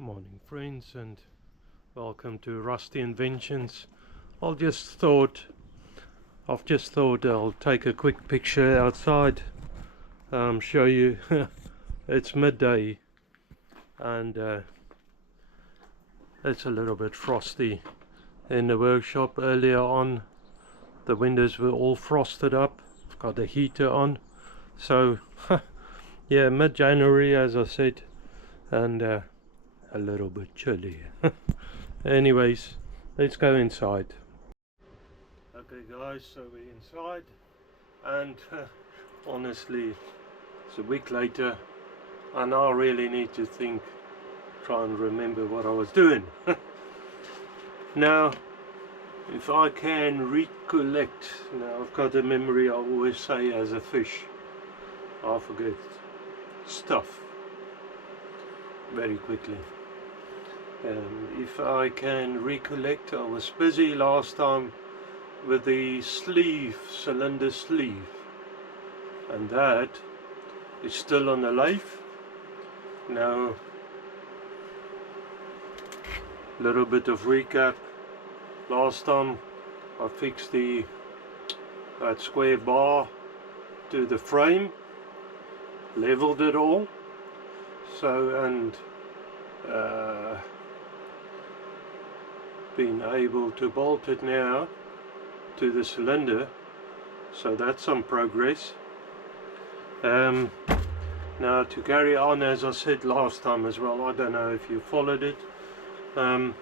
Morning friends, and welcome to Rusty Inventions. I've just thought I'll take a quick picture outside, show you. It's midday and it's a little bit frosty in the workshop. Earlier on the windows were all frosted up. I've got the heater on, so yeah, mid-January as I said, and a little bit chilly. Anyways, let's go inside. Okay guys, so we're inside, and honestly it's a week later and I really need to try and remember what I was doing. Now if I can recollect, now I've got a memory, I always say, as a fish. I forget stuff very quickly. If I can recollect, I was busy last time with the cylinder sleeve, and that is still on the lathe. Now, little bit of recap. Last time I fixed that square bar to the frame, leveled it all, and been able to bolt it now to the cylinder, so that's some progress. Now to carry on, as I said last time as well, I don't know if you followed it, to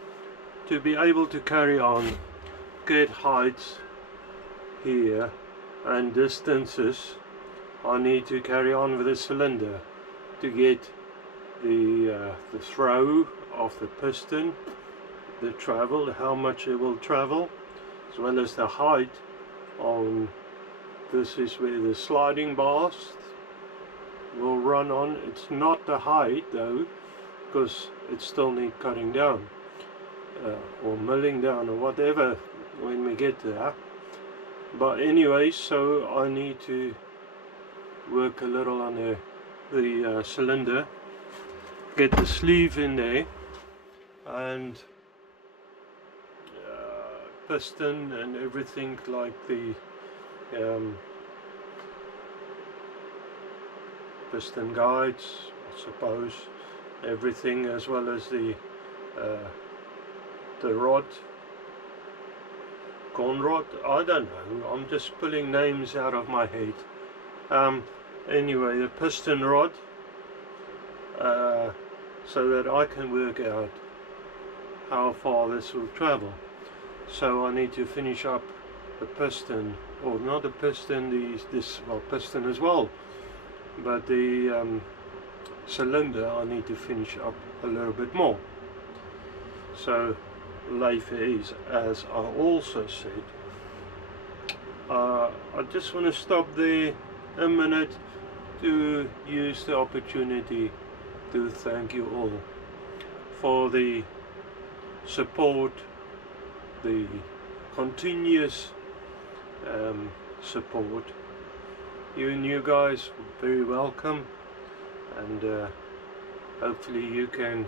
be able to carry on, get heights here and distances, I need to carry on with the cylinder to get the throw of the piston, the travel, how much it will travel, as well as the height on. This is where the sliding bars will run on. It's not the height though, because it still needs cutting down or milling down or whatever when we get there. But anyway, so I need to work a little on the cylinder, get the sleeve in there, and piston and everything, like the piston guides, I suppose, everything, as well as the rod, corn rod, I don't know, I'm just pulling names out of my head. Anyway, the piston rod, so that I can work out how far this will travel. So I need to finish up the piston, or not the piston, well, piston as well, but the cylinder I need to finish up a little bit more. So lathe is, as I also said. I just want to stop there a minute to use the opportunity to thank you all for the support, the continuous support. You new guys, very welcome, and hopefully you can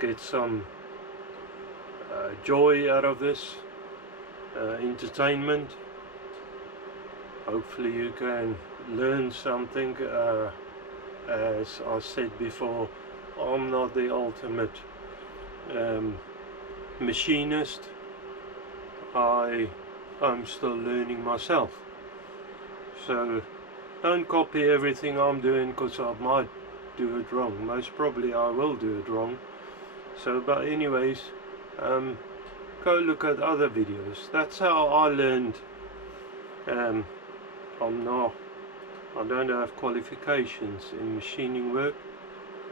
get some joy out of this, entertainment. Hopefully you can learn something. As I said before, I'm not the ultimate machinist. I'm still learning myself, so don't copy everything I'm doing, because I might do it wrong. Most probably I will do it wrong. So, but anyways, go look at other videos. That's how I learned. I don't have qualifications in machining work.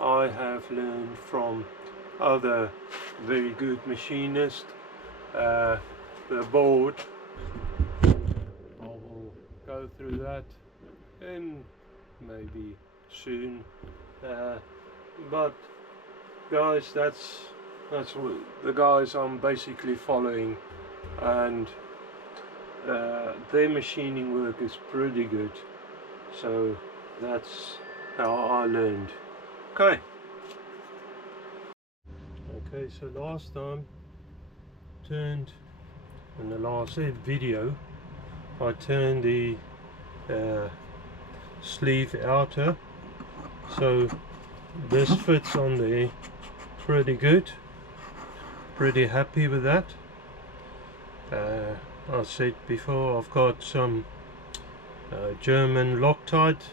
I have learned from other very good machinists. The board, I will go through that and maybe soon, but guys, that's what the guys I'm basically following, and their machining work is pretty good, so that's how I learned. Okay, Okay, so last time in the last video I turned the sleeve outer, so this fits on there pretty good, pretty happy with that. I said before, I've got some German Loctite,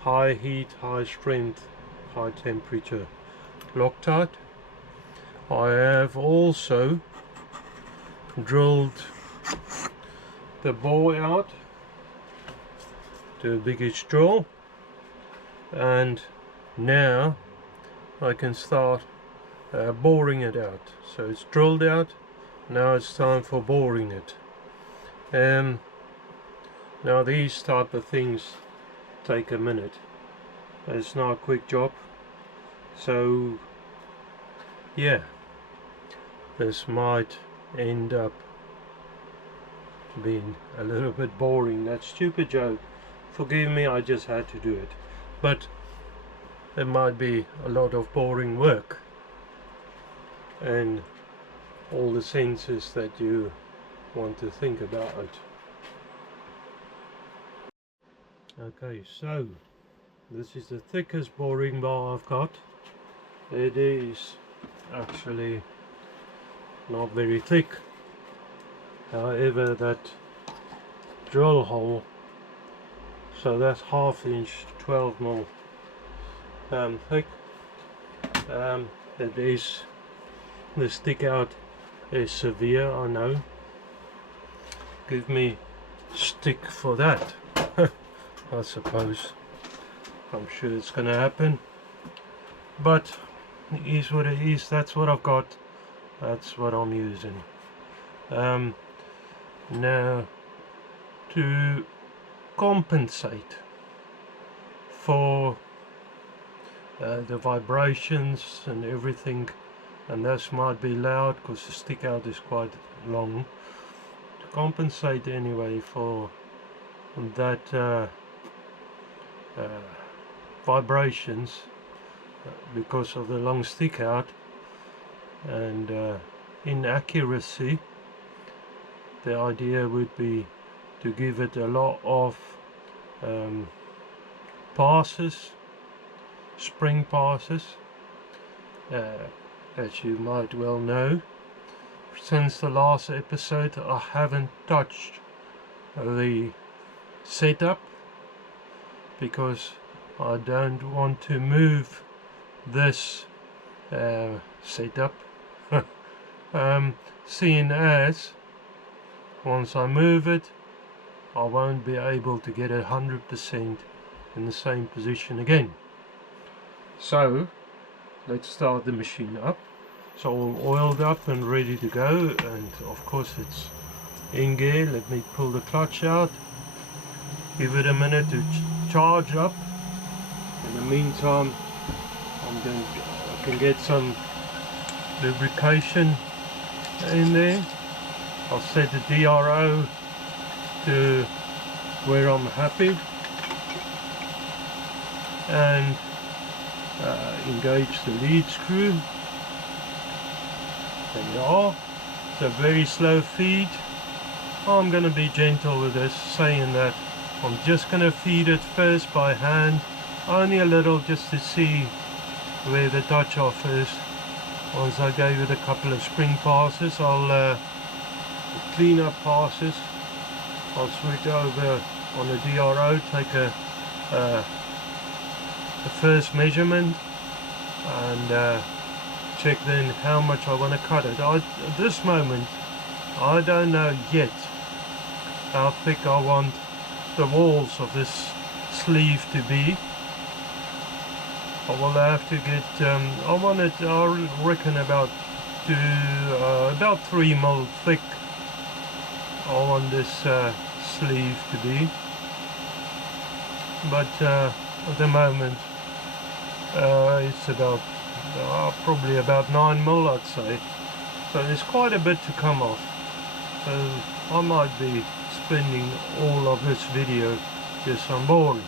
high heat, high strength, high temperature Loctite. I have also drilled the bore out to a biggish drill, and now I can start boring it out. So it's drilled out, now it's time for boring it. Now these type of things take a minute. It's not a quick job, so yeah, this might end up being a little bit boring. That stupid joke, forgive me, I just had to do it, but it might be a lot of boring work and all the senses that you want to think about it. Okay, so this is the thickest boring bar I've got. It is actually not very thick, however that drill hole, so that's 1/2 inch, 12mm thick. It is, the stick out is severe, I know. Give me stick for that. I suppose. I'm sure it's gonna happen, but it is what it is. That's what I've got, that's what I'm using. Now, to compensate for the vibrations and everything, and this might be loud because the stick out is quite long, to compensate anyway for that vibrations because of the long stick out and inaccuracy, the idea would be to give it a lot of passes, spring passes. As you might well know, since the last episode I haven't touched the setup because I don't want to move this setup, seeing as once I move it I won't be able to get 100% in the same position again. So let's start the machine up. It's all oiled up and ready to go, and of course it's in gear. Let me pull the clutch out, give it a minute to charge up. In the meantime I can get some lubrication in there. I'll set the DRO to where I'm happy and engage the lead screw. There we are. It's a very slow feed. I'm going to be gentle with this, saying that I'm just going to feed it first by hand, only a little, just to see where the touch off is. Once I gave it a couple of spring passes, I'll clean up passes. I'll switch over on the DRO, take the first measurement and check then how much I want to cut it. At this moment I don't know yet how thick I want the walls of this sleeve to be. I will have to get, I want it, I reckon about 3mm thick I want this sleeve to be, but at the moment it's about probably about 9mm, I'd say. So there's quite a bit to come off, so I might be spending all of this video just on boring.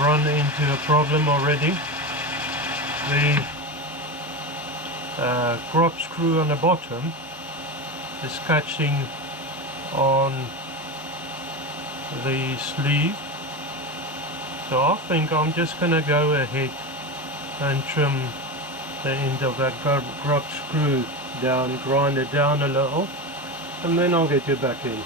run into a problem already. The crop screw on the bottom is catching on the sleeve, so I think I'm just gonna go ahead and trim the end of that crop screw down, grind it down a little, and then I'll get you back in.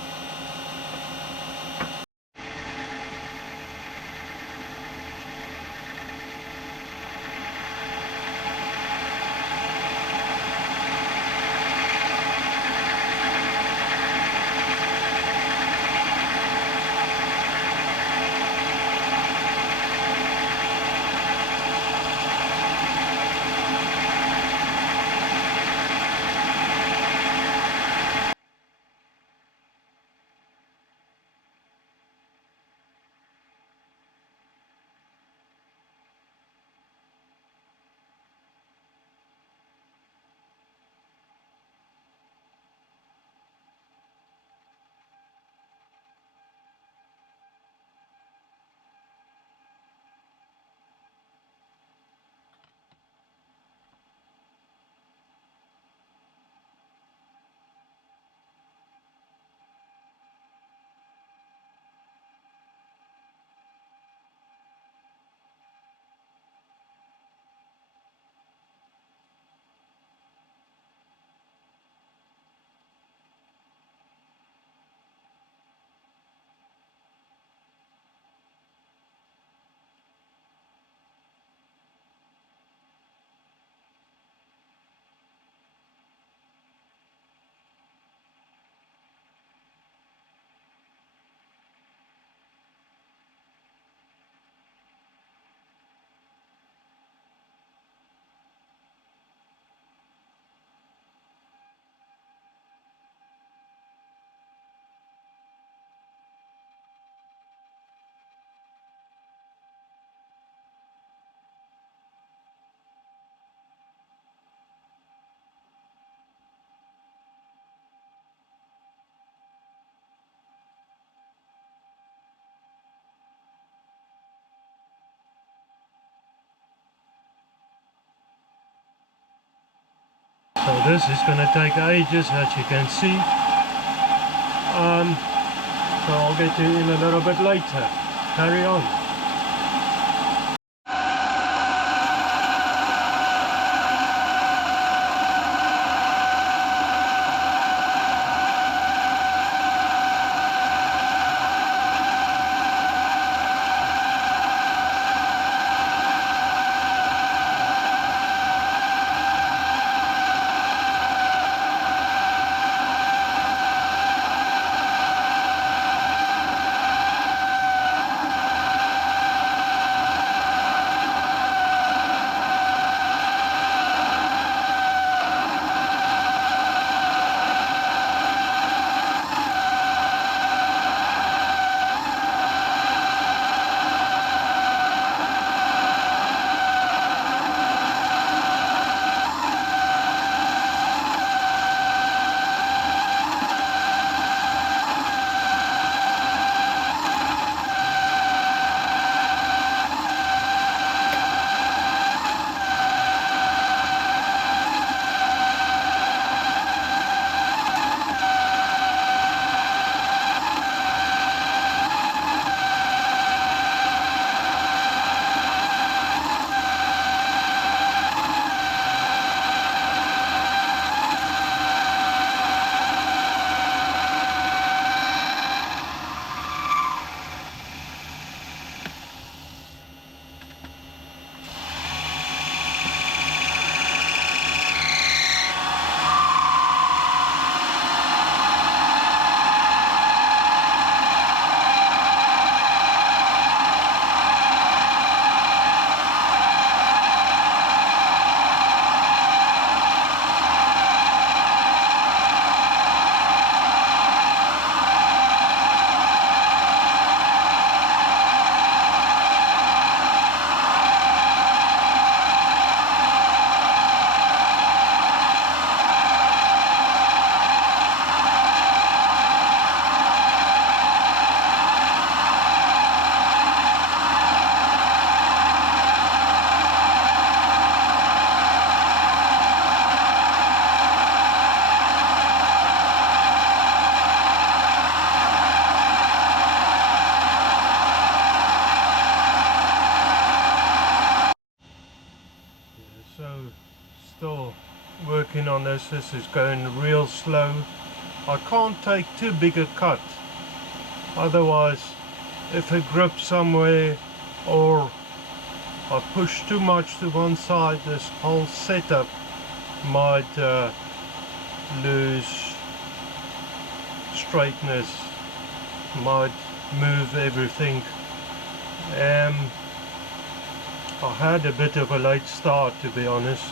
So this is going to take ages, as you can see. So I'll get you in a little bit later. Carry on. working on this. This is going real slow. I can't take too big a cut, otherwise if it grips somewhere or I push too much to one side, this whole setup might lose straightness, might move everything. I had a bit of a late start, to be honest.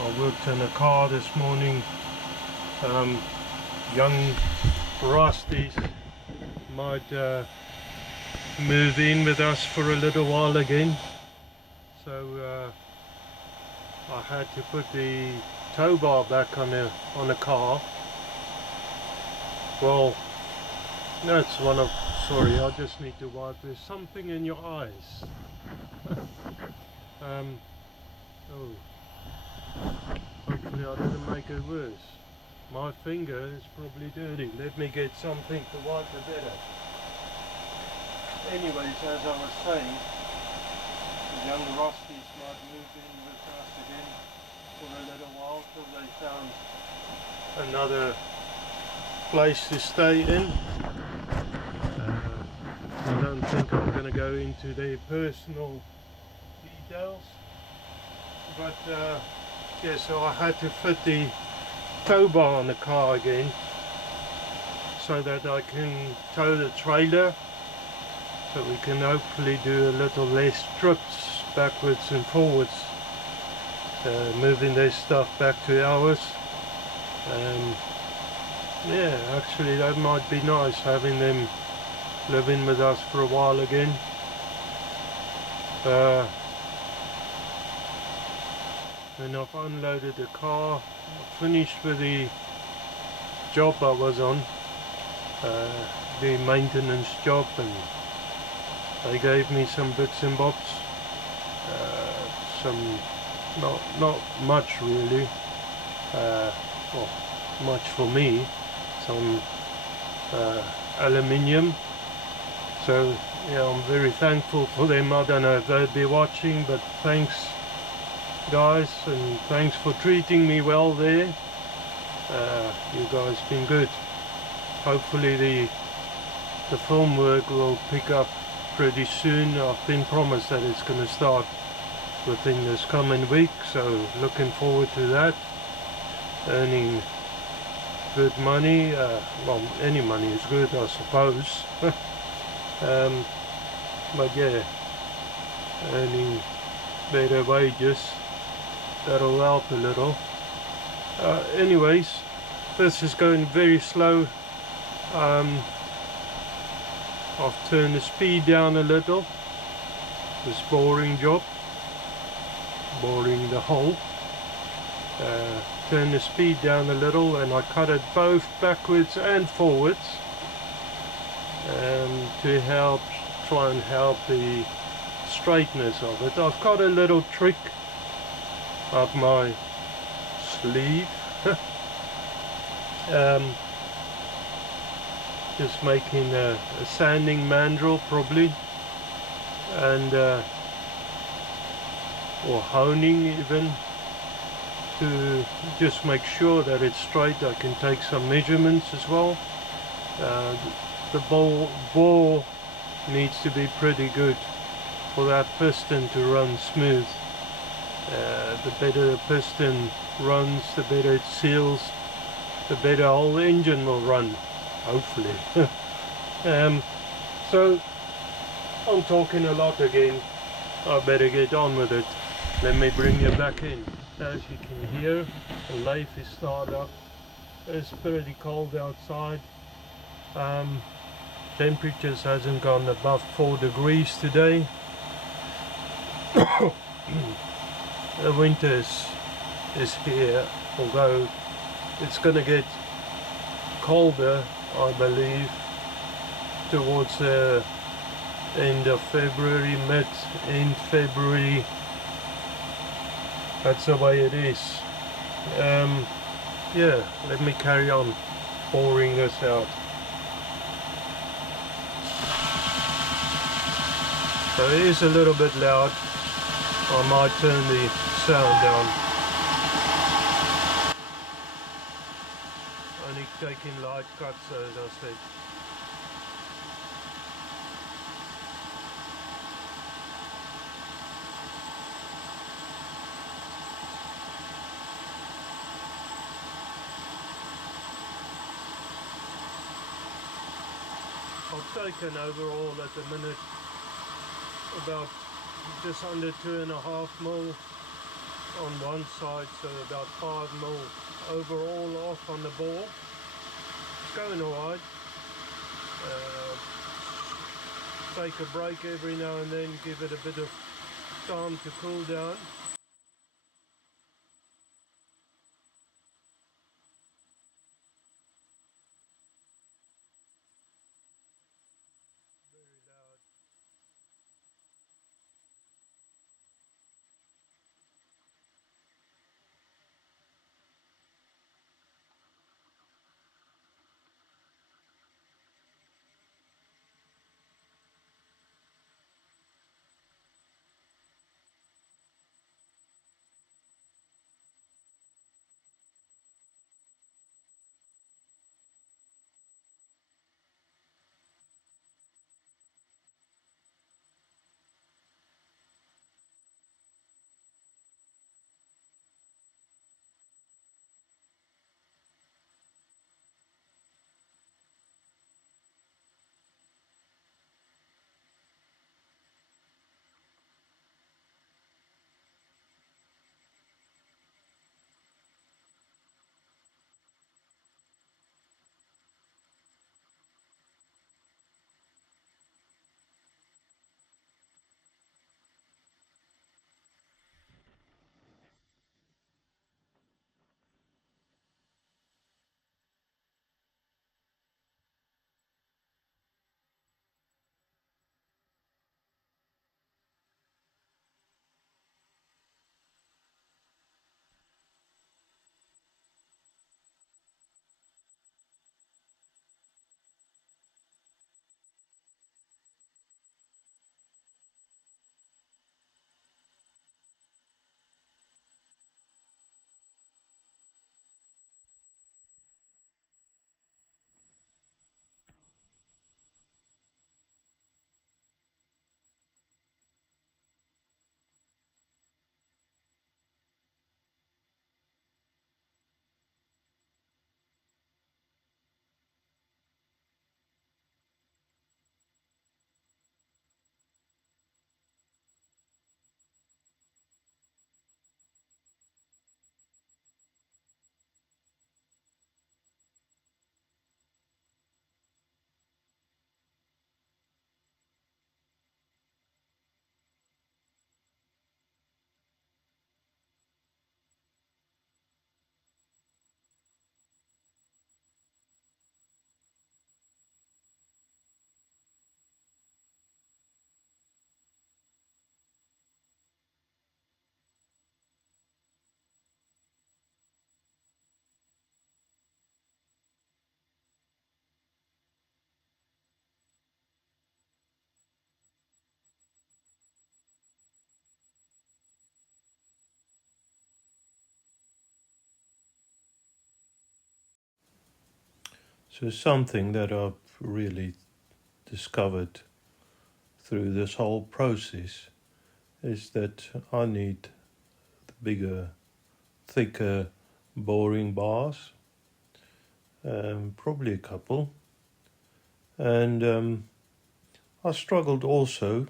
I worked in a car this morning. Young Rusties might move in with us for a little while again, so I had to put the tow bar back on the car. Well, that's one of, sorry, I just need to wipe. There's something in your eyes. Oh, hopefully I didn't make it worse. My finger is probably dirty. Let me get something to wipe it better. Anyways, as I was saying, the young Rusties might move in with us again for a little while till they found another place to stay in. I don't think I'm going to go into their personal details, but yeah, so I had to fit the tow bar on the car again so that I can tow the trailer, so we can hopefully do a little less trips backwards and forwards, moving their stuff back to ours. Yeah, actually that might be nice, having them living with us for a while again. When I've unloaded the car, I finished with the job I was on, the maintenance job, and they gave me some bits and bobs, some not much really, well, much for me, some aluminium. So yeah, I'm very thankful for them. I don't know if they'll be watching, but thanks guys, and thanks for treating me well there. You guys been good. Hopefully the film work will pick up pretty soon. I've been promised that it's going to start within this coming week, so looking forward to that. Earning good money, well, any money is good, I suppose. But yeah, earning better wages, that'll help a little. Anyways, this is going very slow. I've turned the speed down a little. This boring job, boring the hole. Turn the speed down a little, and I cut it both backwards and forwards to help, try and help the straightness of it. I've got a little trick up my sleeve. Just making a sanding mandrel probably, and or honing even, to just make sure that it's straight. I can take some measurements as well. The bore needs to be pretty good for that piston to run smooth. The better the piston runs, the better it seals, the better the whole engine will run, hopefully. So I'm talking a lot again. I better get on with it. Let me bring you back in. As you can hear, the lathe is started up. It's pretty cold outside. Temperatures hasn't gone above 4 degrees today. The winter is here, although it's going to get colder, I believe, towards the end of February, mid-end February. That's the way it is. Yeah, let me carry on boring this out. So it is a little bit loud. I might turn the sound down. taking light cuts, as I said. I've taken overall at the minute about just under 2.5 mil on one side, so about 5 mil overall off on the ball. It's going alright. Take a break every now and then, give it a bit of time to cool down. Very loud. So something that I've really discovered through this whole process is that I need bigger, thicker boring bars, probably a couple. And I struggled also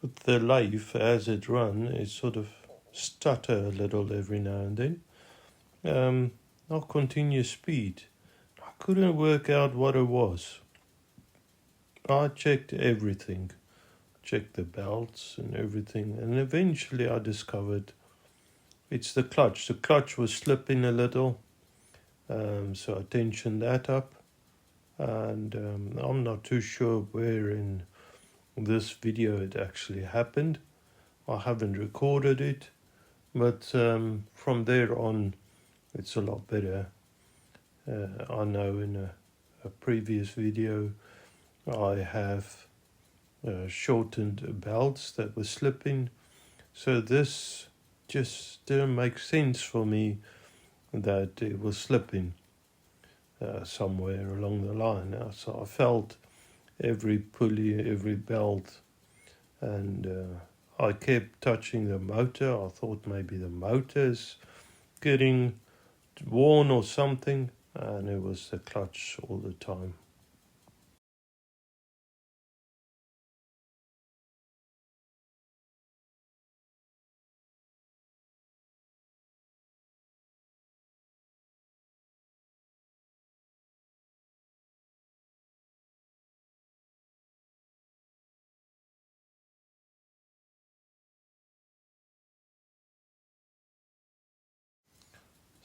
with the lathe as it run. It sort of stutter a little every now and then. Not continuous speed. I couldn't work out what it was. I checked everything. Checked the belts and everything, and eventually I discovered it's the clutch. The clutch was slipping a little, so I tensioned that up, and I'm not too sure where in this video it actually happened. I haven't recorded it, but from there on it's a lot better. I know in a previous video I have shortened belts that were slipping, so this just didn't make sense for me that it was slipping. somewhere along the line. So I felt every pulley, every belt, and I kept touching the motor. I thought maybe the motor's getting worn or something, and it was the clutch all the time.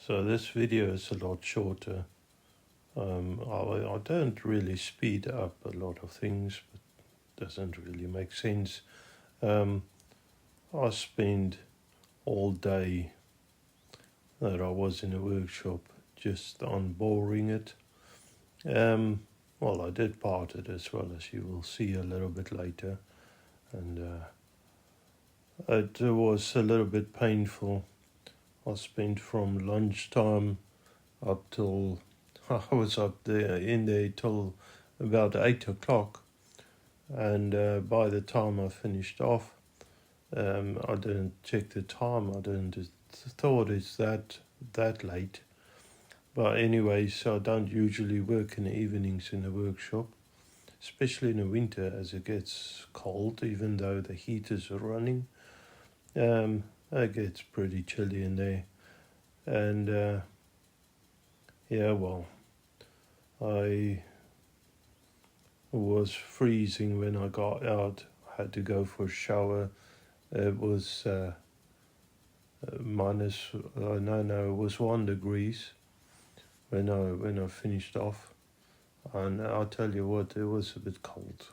So this video is a lot shorter. I don't really speed up a lot of things, but it doesn't really make sense. I spent all day that I was in a workshop just on boring it. Well, I did part it as well, as you will see a little bit later, and it was a little bit painful. I spent from lunchtime up till I was up there in there till about 8 o'clock, and by the time I finished off, I didn't check the time. I didn't thought it's that late. But anyway, so I don't usually work in the evenings in the workshop, especially in the winter as it gets cold. Even though the heaters are running, it gets pretty chilly in there, and yeah, well, I was freezing when I got out. I had to go for a shower. It was minus, no, it was 1 degrees when I finished off. And I'll tell you what, it was a bit cold.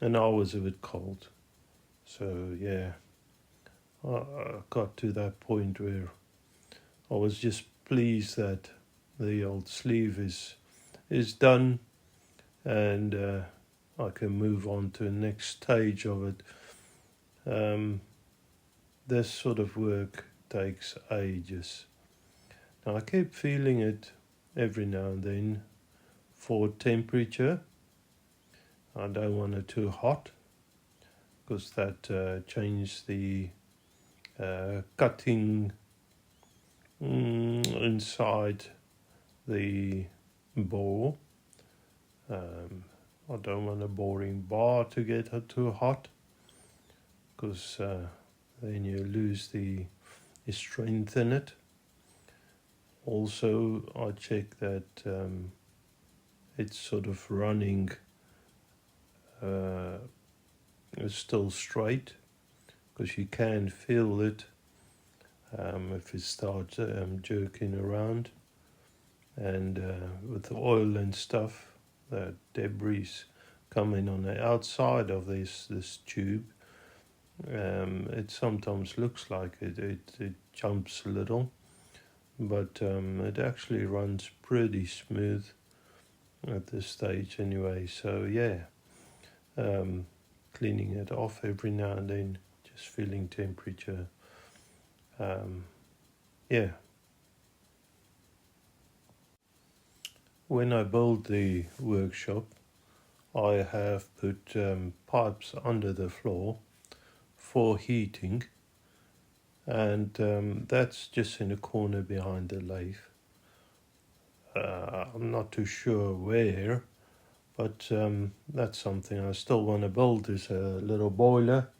And I was a bit cold. So, yeah, I got to that point where I was just pleased that the old sleeve is done, and I can move on to the next stage of it. This sort of work takes ages. Now I keep feeling it every now and then for temperature. I don't want it too hot, because that changes the cutting inside the bore. I don't want a boring bar to get too hot, because then you lose the strength in it. Also, I check that it's sort of running still straight, because you can feel it if it starts jerking around, and with the oil and stuff, the debris coming on the outside of this tube. It sometimes looks like it jumps a little, but it actually runs pretty smooth at this stage anyway. So yeah, cleaning it off every now and then, just feeling temperature. Yeah. When I build the workshop, I have put pipes under the floor for heating, and that's just in a corner behind the lathe. I'm not too sure where, but that's something I still want to build, is a little boiler.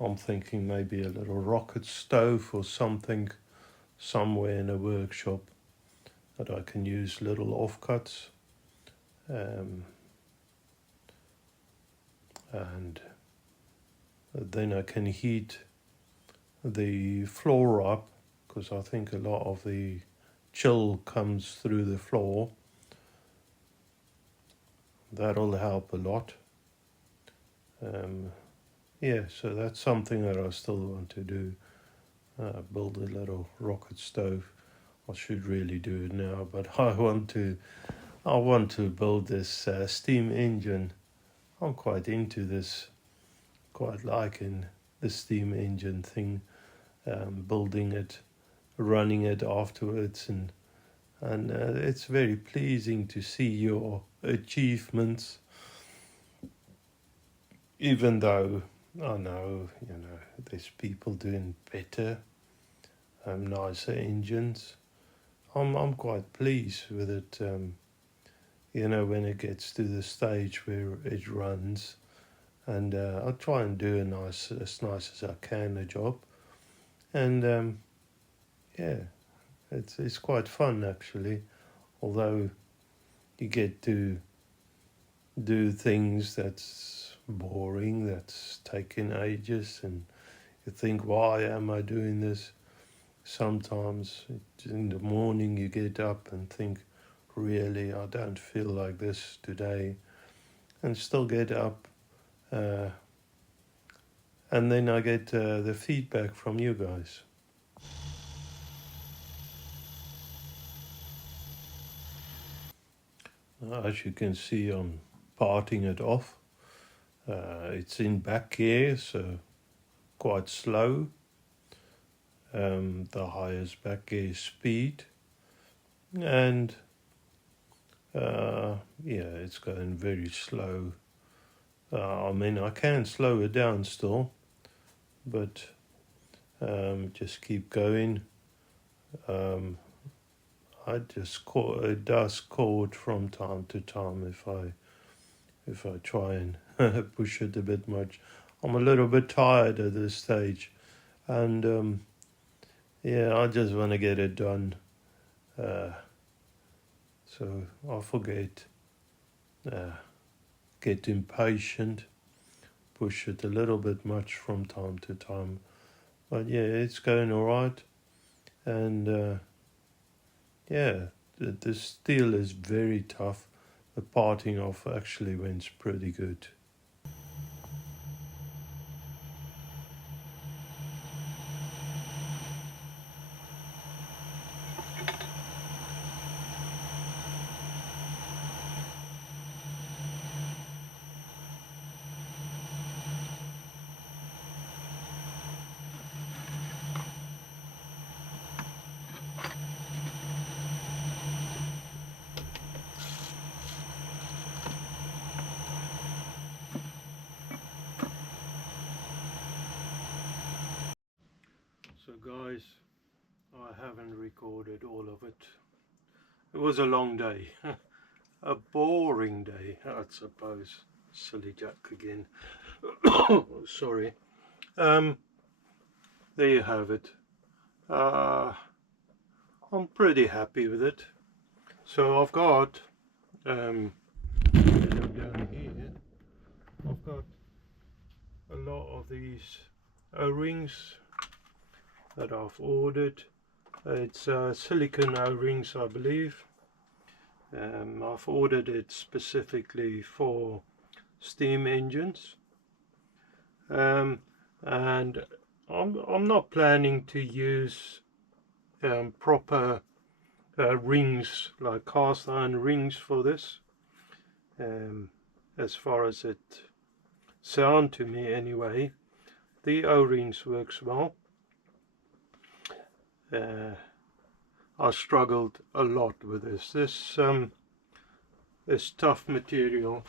I'm thinking maybe a little rocket stove or something somewhere in a workshop that I can use little offcuts. And then I can heat the floor up, because I think a lot of the chill comes through the floor. That'll help a lot. Yeah, so that's something that I still want to do, build a little rocket stove. I should really do it now, but I want to build this steam engine. I'm quite into this, quite liking the steam engine thing, building it, running it afterwards, and and it's very pleasing to see your achievements, even though I know, there's people doing better, nicer engines. I'm quite pleased with it, when it gets to the stage where it runs, and I'll try and do as nice as I can a job, and yeah, it's quite fun actually, although you get to do things that's boring, that's taking ages, and you think, why am I doing this? Sometimes in the morning you get up and think, really, I don't feel like this today, and still get up, and then I get the feedback from you guys. As you can see, I'm parting it off. It's in back gear, so quite slow. The highest back gear speed, and it's going very slow. I can slow it down still, but just keep going. It does chord from time to time if I try and push it a bit much. I'm a little bit tired at this stage, and I just want to get it done. So I forget, get impatient, push it a little bit much from time to time. But yeah, it's going all right, and the steel is very tough. The parting off actually went pretty good. So guys, I haven't recorded all of it. It was a long day. A boring day, I suppose. Silly Jack again. Sorry. There you have it. I'm pretty happy with it. So I've got down here, I've got a lot of these O-rings that I've ordered. It's silicone O-rings, I believe. I've ordered it specifically for steam engines, and I'm not planning to use proper rings, like cast iron rings, for this. As far as it sound to me anyway, the O-rings works well. I struggled a lot with this tough material.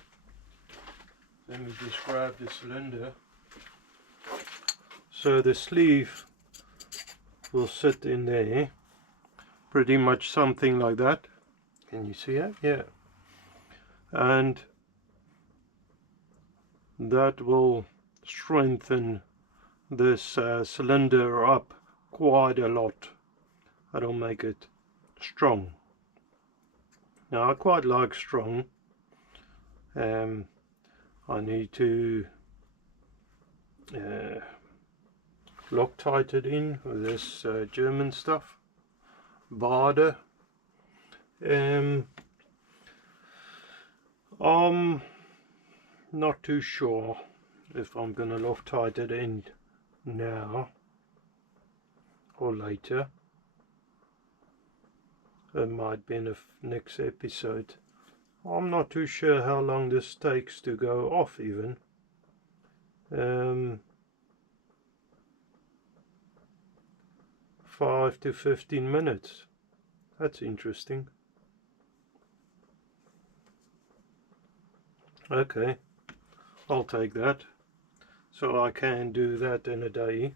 Let me just grab the cylinder. So the sleeve will sit in there, pretty much something like that. Can you see it? Yeah. And that will strengthen this cylinder up quite a lot. That'll make it strong. Now I quite like strong. I need to Loctite it in with this German stuff, Bader. I'm not too sure if I'm gonna Loctite it in now or later. It might be in the next episode. I'm not too sure how long this takes to go off even. 5 to 15 minutes. That's interesting. Okay, I'll take that. So I can do that in a day.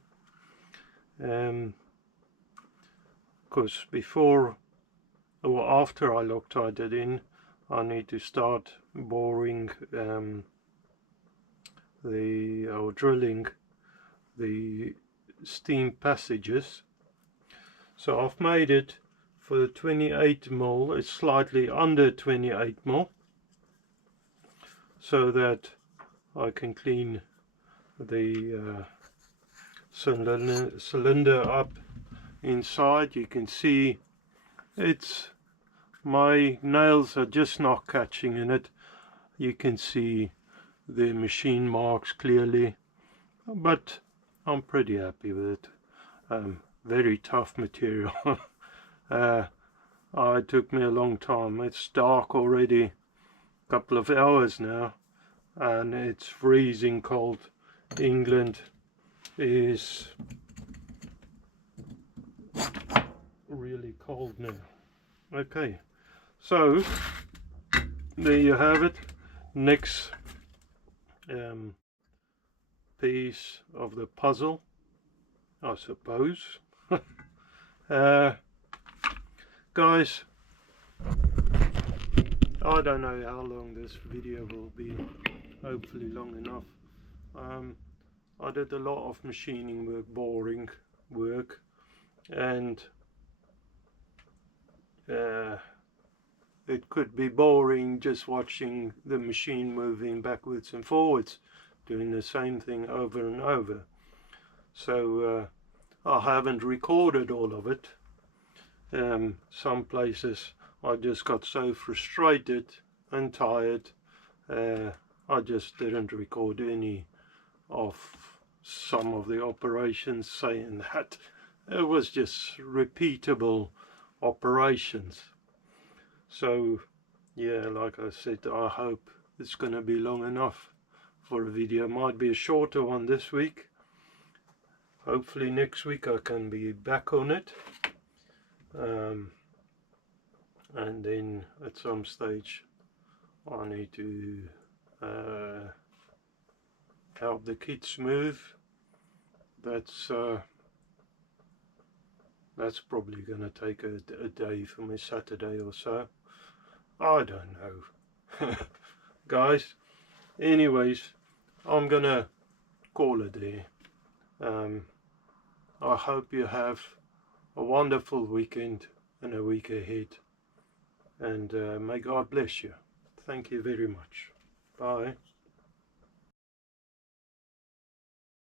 Because before or after I Loctite it in, I need to start boring or drilling the steam passages. So I've made it for the 28mm. It's slightly under 28mm, so that I can clean the cylinder up inside. You can see my nails are just not catching in it. You can see the machine marks clearly, but I'm pretty happy with it. Very tough material. It took me a long time. It's dark already, a couple of hours now, and it's freezing cold. England is really cold now. Okay, so there you have it. Next piece of the puzzle, I suppose. Guys, I don't know how long this video will be. Hopefully long enough. I did a lot of machining work, boring work, and it could be boring just watching the machine moving backwards and forwards, doing the same thing over and over. So I haven't recorded all of it. Some places I just got so frustrated and tired, I just didn't record any of some of the operations, saying that it was just repeatable operations. So yeah, like I said, I hope it's going to be long enough for a video. Might be a shorter one this week. Hopefully next week I can be back on it, and then at some stage I need to help the kids move. That's probably going to take a day for me, Saturday or so. I don't know. Guys, anyways, I'm gonna call it there. I hope you have a wonderful weekend and a week ahead, and may God bless you. Thank you very much. Bye.